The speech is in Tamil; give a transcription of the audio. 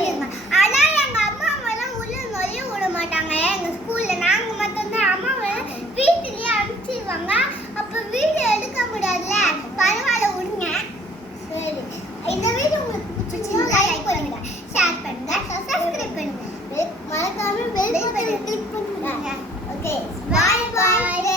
சொல்லுங்க. ஆனா எங்க அம்மாவெல்லாம் உள்ள நுழைய விட மாட்டாங்க. எங்க ஸ்கூல்ல நாங்க மட்டும்தான் அம்மாவை வீட்டிலேயே அனுப்பிச்சிடுவாங்க. அப்ப வீடியோ எடுக்க முடியாதுல்ல. பரவாயில்ல விடுங்க. சரி, இந்த வீடியோ உங்களுக்கு பிடிச்சிருந்தா லைக் பண்ணுங்க, ஷேர் பண்ணுங்க, சப்ஸ்கிரைப் பண்ணுங்க, மறக்காம பெல் பட்டனை கிளிக் பண்ணுங்க. Okay, bye by.